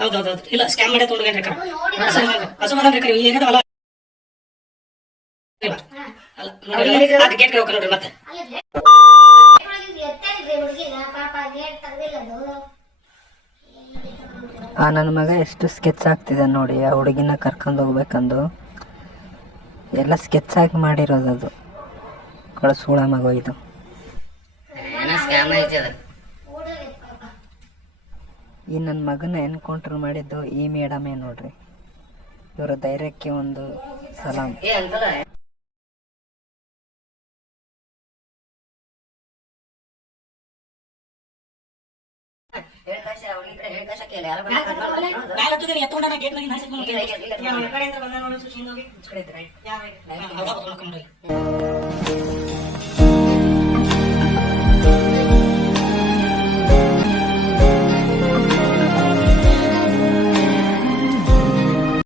ಹೌದೌದು ಇಲ್ಲ ಸ್ಕ್ಯಾಮ್ ಮಾಡಿ ತೊಗೊಂಡ್ರಿ ಹಸು ಮಾಡನ್ರಿ ಏನದವಲ್ಲ ಗೇಟ್ ಹೋಗ ನೋಡ್ರಿ ಮತ್ತೆ ನನ್ನ ಮಗ ಎಷ್ಟು ಸ್ಕೆಚ್ ಆಗ್ತಿದೆ ನೋಡಿ. ಆ ಹುಡುಗಿನ ಕರ್ಕೊಂಡು ಹೋಗ್ಬೇಕಂದು ಎಲ್ಲ ಸ್ಕೆಚ್ ಆಗಿ ಮಾಡಿರೋದು. ಅದು ಕಳಸೂಳ ಮಗ ಇದು. ಈ ನನ್ನ ಮಗನ ಎನ್ಕೌಂಟರ್ ಮಾಡಿದ್ದು ಈ ಮೇಡಮೇ ನೋಡ್ರಿ. ಇವರ ಧೈರ್ಯಕ್ಕೆ ಒಂದು ಸಲಾಂ. ಗೇಟ್